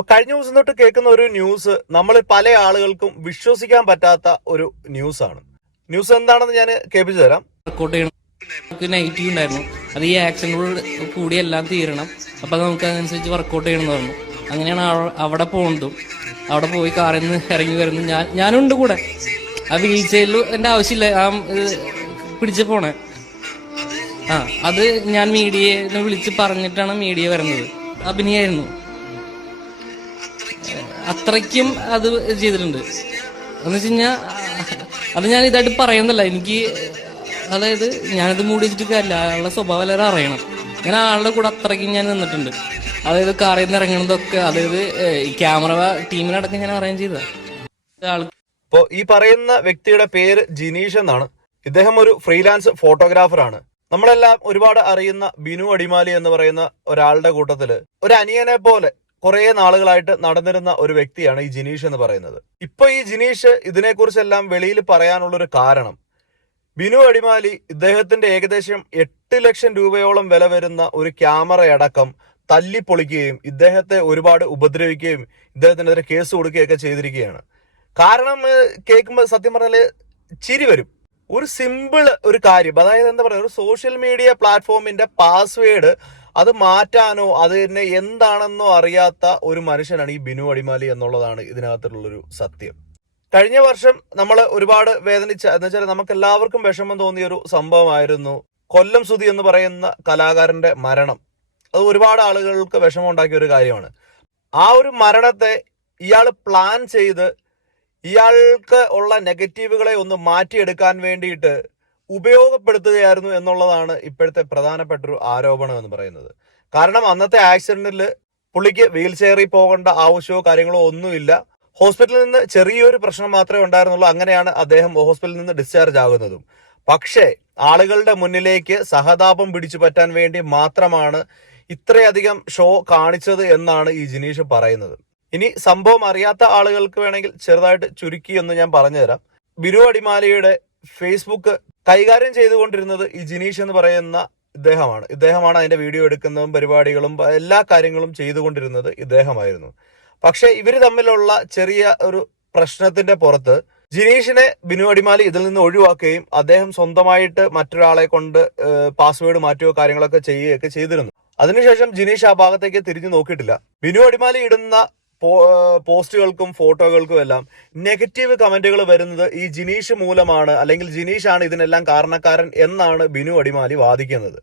അപ്പൊ കഴിഞ്ഞ ദിവസം തൊട്ട് കേൾക്കുന്ന ഒരു ന്യൂസ് നമ്മൾ പല ആളുകൾക്കും വിശ്വസിക്കാൻ പറ്റാത്ത ഒരു ന്യൂസാണ്. ന്യൂസ് എന്താണെന്ന് ഞാൻ കേൾപ്പിച്ചു തരാം. വർക്കൗട്ട് ചെയ്യണം. നമുക്ക് നെഗറ്റീവ് ഉണ്ടായിരുന്നു, അത് ഈ ആക്സിഡന്റോട് കൂടി എല്ലാം തീരണം. അപ്പൊ നമുക്ക് അതനുസരിച്ച് വർക്കൗട്ട് ചെയ്യണം എന്ന് പറഞ്ഞു. അങ്ങനെയാണ് അവിടെ പോകുന്നതും. അവിടെ പോയി കാറിൽ നിന്ന് ഇറങ്ങി വരുന്നു. ഞാനുണ്ട് കൂടെ. ആ വീൽ ചെയറിൽ എന്റെ ആവശ്യമില്ല, ആ പിടിച്ച് പോണേ. അത് ഞാൻ മീഡിയനെ വിളിച്ച് പറഞ്ഞിട്ടാണ് മീഡിയ വരുന്നത്. അഭിനയായിരുന്നു, അത്രയ്ക്കും അത് ചെയ്തിട്ടുണ്ട്. എന്ന് വെച്ച് കഴിഞ്ഞാൽ അത് ഞാൻ ഇതായിട്ട് പറയുന്നില്ല. എനിക്ക് അതായത് ഞാനത് മൂടി വെച്ചിട്ട് കാര്യമില്ല. അയാളുടെ സ്വഭാവം എല്ലാവരും അറിയണം. ഞാൻ ആളുടെ കൂടെ അത്രയ്ക്കും ഞാൻ നിന്നിട്ടുണ്ട്. അതായത് കാറിൽ നിന്ന് ഇറങ്ങുന്നതൊക്കെ, അതായത് ഈ ക്യാമറ ടീമിനടക്കം ഞാൻ അറേഞ്ച് ചെയ്ത ഇപ്പോ ഈ പറയുന്ന വ്യക്തിയുടെ പേര് ജിനീഷ് എന്നാണ്. ഇദ്ദേഹം ഒരു ഫ്രീലാൻസ് ഫോട്ടോഗ്രാഫറാണ്. നമ്മളെല്ലാം ഒരുപാട് അറിയുന്ന ബിനു അടിമാലി എന്ന് പറയുന്ന ഒരാളുടെ കൂട്ടത്തില് ഒരു അനിയനെ പോലെ കുറെ നാളുകളായിട്ട് നടന്നിരുന്ന ഒരു വ്യക്തിയാണ് ഈ ജിനീഷ് എന്ന് പറയുന്നത്. ഇപ്പൊ ഈ ജിനീഷ് ഇതിനെക്കുറിച്ചെല്ലാം വെളിയിൽ പറയാനുള്ളൊരു കാരണം, ബിനു അടിമാലി ഇദ്ദേഹത്തിന്റെ ഏകദേശം 8 ലക്ഷം രൂപയോളം വില വരുന്ന ഒരു ക്യാമറയടക്കം തല്ലിപ്പൊളിക്കുകയും ഇദ്ദേഹത്തെ ഒരുപാട് ഉപദ്രവിക്കുകയും ഇദ്ദേഹത്തിനെതിരെ കേസ് കൊടുക്കുകയൊക്കെ ചെയ്തിരിക്കുകയാണ്. കാരണം കേൾക്കുമ്പോൾ സത്യം പറഞ്ഞാല് ചിരി വരും. ഒരു സിമ്പിൾ ഒരു കാര്യം, അതായത് എന്താ പറയുക, ഒരു സോഷ്യൽ മീഡിയ പ്ലാറ്റ്ഫോമിന്റെ പാസ്വേഡ് അത് മാറ്റാനോ അത് തന്നെ എന്താണെന്നോ അറിയാത്ത ഒരു മനുഷ്യനാണ് ഈ ബിനു അടിമാലി എന്നുള്ളതാണ് ഇതിനകത്തുള്ളൊരു സത്യം. കഴിഞ്ഞ വർഷം നമ്മൾ ഒരുപാട് വേദനിച്ച, എന്ന് വെച്ചാൽ നമുക്ക് എല്ലാവർക്കും വിഷമം തോന്നിയ ഒരു സംഭവമായിരുന്നു കൊല്ലം സുധി എന്ന് പറയുന്ന കലാകാരന്റെ മരണം. അത് ഒരുപാട് ആളുകൾക്ക് വിഷമം ഉണ്ടാക്കിയ ഒരു കാര്യമാണ്. ആ ഒരു മരണത്തെ ഇയാൾ പ്ലാൻ ചെയ്ത് ഇയാൾക്ക് ഉള്ള നെഗറ്റീവുകളെ ഒന്ന് മാറ്റിയെടുക്കാൻ വേണ്ടിയിട്ട് ഉപയോഗപ്പെടുത്തുകയായിരുന്നു എന്നുള്ളതാണ് ഇപ്പോഴത്തെ പ്രധാനപ്പെട്ട ഒരു ആരോപണം എന്ന് പറയുന്നത്. കാരണം അന്നത്തെ ആക്സിഡന്റിൽ പുള്ളിക്ക് വീൽ ചെയറിൽ പോകേണ്ട ആവശ്യമോ കാര്യങ്ങളോ ഒന്നുമില്ല. ഹോസ്പിറ്റലിൽ നിന്ന് ചെറിയൊരു പ്രശ്നം മാത്രമേ ഉണ്ടായിരുന്നുള്ളൂ. അങ്ങനെയാണ് അദ്ദേഹം ഹോസ്പിറ്റലിൽ നിന്ന് ഡിസ്ചാർജ് ആകുന്നതും. പക്ഷേ ആളുകളുടെ മുന്നിലേക്ക് സഹതാപം പിടിച്ചു പറ്റാൻ വേണ്ടി മാത്രമാണ് ഇത്രയധികം ഷോ കാണിച്ചത് എന്നാണ് ഈ ജിനീഷ് പറയുന്നത്. ഇനി സംഭവം അറിയാത്ത ആളുകൾക്ക് വേണമെങ്കിൽ ചെറുതായിട്ട് ചുരുക്കി എന്ന് ഞാൻ പറഞ്ഞുതരാം. ബിനു അടിമാലിയുടെ ഫേസ്ബുക്ക് കൈകാര്യം ചെയ്തുകൊണ്ടിരുന്നത് ഈ ജിനീഷ് എന്ന് പറയുന്ന ഇദ്ദേഹമാണ് അതിന്റെ വീഡിയോ എടുക്കുന്നതും പരിപാടികളും എല്ലാ കാര്യങ്ങളും ചെയ്തുകൊണ്ടിരുന്നത് ഇദ്ദേഹമായിരുന്നു. പക്ഷെ ഇവര് തമ്മിലുള്ള ചെറിയ ഒരു പ്രശ്നത്തിന്റെ പുറത്ത് ജിനീഷിനെ ബിനു അടിമാലി ഇതിൽ നിന്ന് ഒഴിവാക്കുകയും അദ്ദേഹം സ്വന്തമായിട്ട് മറ്റൊരാളെ കൊണ്ട് പാസ്വേഡ് മാറ്റുകയോ കാര്യങ്ങളൊക്കെ ചെയ്യുകയൊക്കെ ചെയ്തിരുന്നു. അതിനുശേഷം ജിനീഷ് ആ ഭാഗത്തേക്ക് തിരിഞ്ഞു നോക്കിയിട്ടില്ല. ബിനു അടിമാലി ഇടുന്ന പോസ്റ്റുകൾക്കും ഫോട്ടോകൾക്കും എല്ലാം നെഗറ്റീവ് കമന്റുകൾ വരുന്നത് ഈ ജിനീഷ് മൂലമാണ്, അല്ലെങ്കിൽ ജിനീഷാണ് ഇതിനെല്ലാം കാരണക്കാരൻ എന്നാണ് ബിനു അടിമാലി വാദിക്കുന്നത്.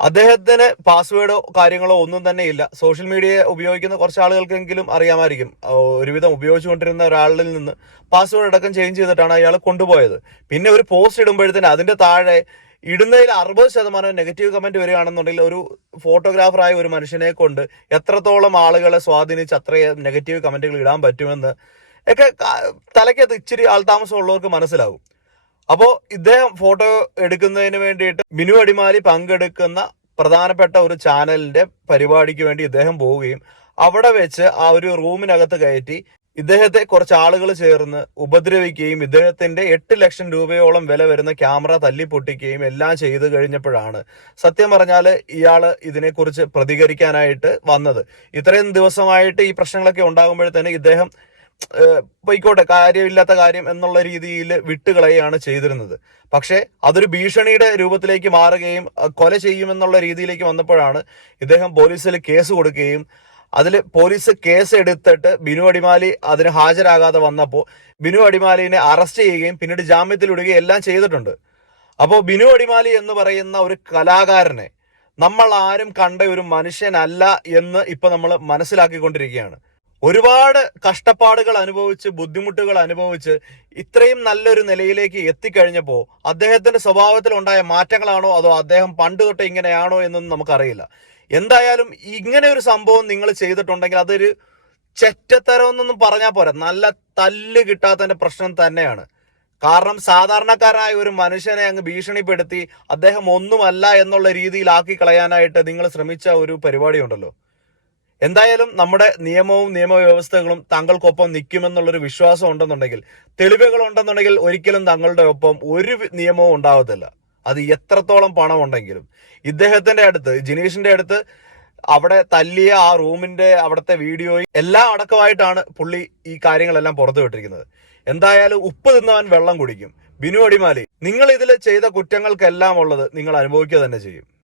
അദ്ദേഹത്തിന് പാസ്വേഡോ കാര്യങ്ങളോ ഒന്നും തന്നെ ഇല്ല. സോഷ്യൽ മീഡിയ ഉപയോഗിക്കുന്ന കുറച്ച് ആളുകൾക്കെങ്കിലും അറിയാമായിരിക്കും. ഒരുവിധം ഉപയോഗിച്ചുകൊണ്ടിരുന്ന ഒരാളിൽ നിന്ന് പാസ്വേഡ് അടക്കം ചേഞ്ച് ചെയ്തിട്ടാണ് അയാൾ കൊണ്ടുപോയത്. പിന്നെ ഒരു പോസ്റ്റ് ഇടുമ്പോഴത്തേന് അതിന്റെ താഴെ ഇടുന്നതിൽ 60% നെഗറ്റീവ് കമന്റ് വരികയാണെന്നുണ്ടെങ്കിൽ ഒരു ഫോട്ടോഗ്രാഫറായ ഒരു മനുഷ്യനെ കൊണ്ട് എത്രത്തോളം ആളുകളെ സ്വാധീനിച്ച് അത്രയും നെഗറ്റീവ് കമന്റുകൾ ഇടാൻ പറ്റുമെന്ന് ഒക്കെ തലയ്ക്കകത്ത് ഇച്ചിരി ആൾതാമസം ഉള്ളവർക്ക് മനസ്സിലാകും. അപ്പോൾ ഇദ്ദേഹം ഫോട്ടോ എടുക്കുന്നതിന് വേണ്ടിയിട്ട് ബിനു അടിമാലി പങ്കെടുക്കുന്ന പ്രധാനപ്പെട്ട ഒരു ചാനലിന്റെ പരിപാടിക്ക് വേണ്ടി ഇദ്ദേഹം പോവുകയും അവിടെ വെച്ച് ആ ഒരു റൂമിനകത്ത് കയറ്റി ഇദ്ദേഹത്തെ കുറച്ച് ആളുകൾ ചേർന്ന് ഉപദ്രവിക്കുകയും ഇദ്ദേഹത്തിന്റെ 8 ലക്ഷം രൂപയോളം വില വരുന്ന ക്യാമറ തല്ലിപ്പൊട്ടിക്കുകയും എല്ലാം ചെയ്തു കഴിഞ്ഞപ്പോഴാണ് സത്യം പറഞ്ഞാല് ഇയാള് ഇതിനെക്കുറിച്ച് പ്രതികരിക്കാനായിട്ട് വന്നത്. ഇത്രയും ദിവസമായിട്ട് ഈ പ്രശ്നങ്ങളൊക്കെ ഉണ്ടാകുമ്പോഴത്തേന് ഇദ്ദേഹം പൊയ്ക്കോട്ടെ, കാര്യമില്ലാത്ത കാര്യം എന്നുള്ള രീതിയിൽ വിട്ടുകളയുകയാണ് ചെയ്തിരുന്നത്. പക്ഷെ അതൊരു ഭീഷണിയുടെ രൂപത്തിലേക്ക് മാറുകയും കൊല ചെയ്യുമെന്നുള്ള രീതിയിലേക്ക് വന്നപ്പോഴാണ് ഇദ്ദേഹം പോലീസിൽ കേസ് കൊടുക്കുകയും അതിൽ പോലീസ് കേസ് എടുത്തിട്ട് ബിനു അടിമാലി അതിന് ഹാജരാകാതെ വന്നപ്പോൾ ബിനു അടിമാലിനെ അറസ്റ്റ് ചെയ്യുകയും പിന്നീട് ജാമ്യത്തിലിടുകയും എല്ലാം ചെയ്തിട്ടുണ്ട്. അപ്പോൾ ബിനു അടിമാലി എന്ന് പറയുന്ന ഒരു കലാകാരനെ നമ്മൾ ആരും കണ്ട ഒരു മനുഷ്യനല്ല എന്ന് ഇപ്പൊ നമ്മൾ മനസ്സിലാക്കിക്കൊണ്ടിരിക്കുകയാണ്. ഒരുപാട് കഷ്ടപ്പാടുകൾ അനുഭവിച്ച് ബുദ്ധിമുട്ടുകൾ അനുഭവിച്ച് ഇത്രയും നല്ലൊരു നിലയിലേക്ക് എത്തിക്കഴിഞ്ഞപ്പോൾ അദ്ദേഹത്തിന്റെ സ്വഭാവത്തിൽ ഉണ്ടായ മാറ്റങ്ങളാണോ അതോ അദ്ദേഹം പണ്ട് തൊട്ട് ഇങ്ങനെയാണോ എന്നൊന്നും നമുക്കറിയില്ല. എന്തായാലും ഇങ്ങനെ ഒരു സംഭവം നിങ്ങൾ ചെയ്തിട്ടുണ്ടെങ്കിൽ അതൊരു ചെറ്റത്തരം എന്നൊന്നും പറഞ്ഞാൽ പോരാ, നല്ല തല്ല് കിട്ടാത്തതിന്റെ പ്രശ്നം തന്നെയാണ്. കാരണം സാധാരണക്കാരായ ഒരു മനുഷ്യനെ അങ്ങ് ഭീഷണിപ്പെടുത്തി അദ്ദേഹം ഒന്നുമല്ല എന്നുള്ള രീതിയിലാക്കി കളയാനായിട്ട് നിങ്ങൾ ശ്രമിച്ച ഒരു പരിപാടി ഉണ്ടല്ലോ. എന്തായാലും നമ്മുടെ നിയമവും നിയമവ്യവസ്ഥകളും താങ്കൾക്കൊപ്പം നിൽക്കുമെന്നുള്ളൊരു വിശ്വാസം ഉണ്ടെന്നുണ്ടെങ്കിൽ, തെളിവുകൾ ഉണ്ടെന്നുണ്ടെങ്കിൽ ഒരിക്കലും തങ്ങളുടെ ഒപ്പം ഒരു നിയമവും ഉണ്ടാവത്തില്ല. അത് എത്രത്തോളം പണം ഉണ്ടെങ്കിലും. ഇദ്ദേഹത്തിന്റെ അടുത്ത്, ജിനീഷിന്റെ അടുത്ത് അവിടെ തല്ലിയ ആ റൂമിന്റെ അവിടുത്തെ വീഡിയോയും എല്ലാം അടക്കമായിട്ടാണ് പുള്ളി ഈ കാര്യങ്ങളെല്ലാം പുറത്തു വിട്ടിരിക്കുന്നത്. എന്തായാലും ഉപ്പ് തിന്നവൻ വെള്ളം കുടിക്കും. ബിനു അടിമാലി, നിങ്ങൾ ഇതിൽ ചെയ്ത കുറ്റങ്ങൾക്കെല്ലാം ഉള്ളത് നിങ്ങൾ അനുഭവിക്കുക തന്നെ ചെയ്യും.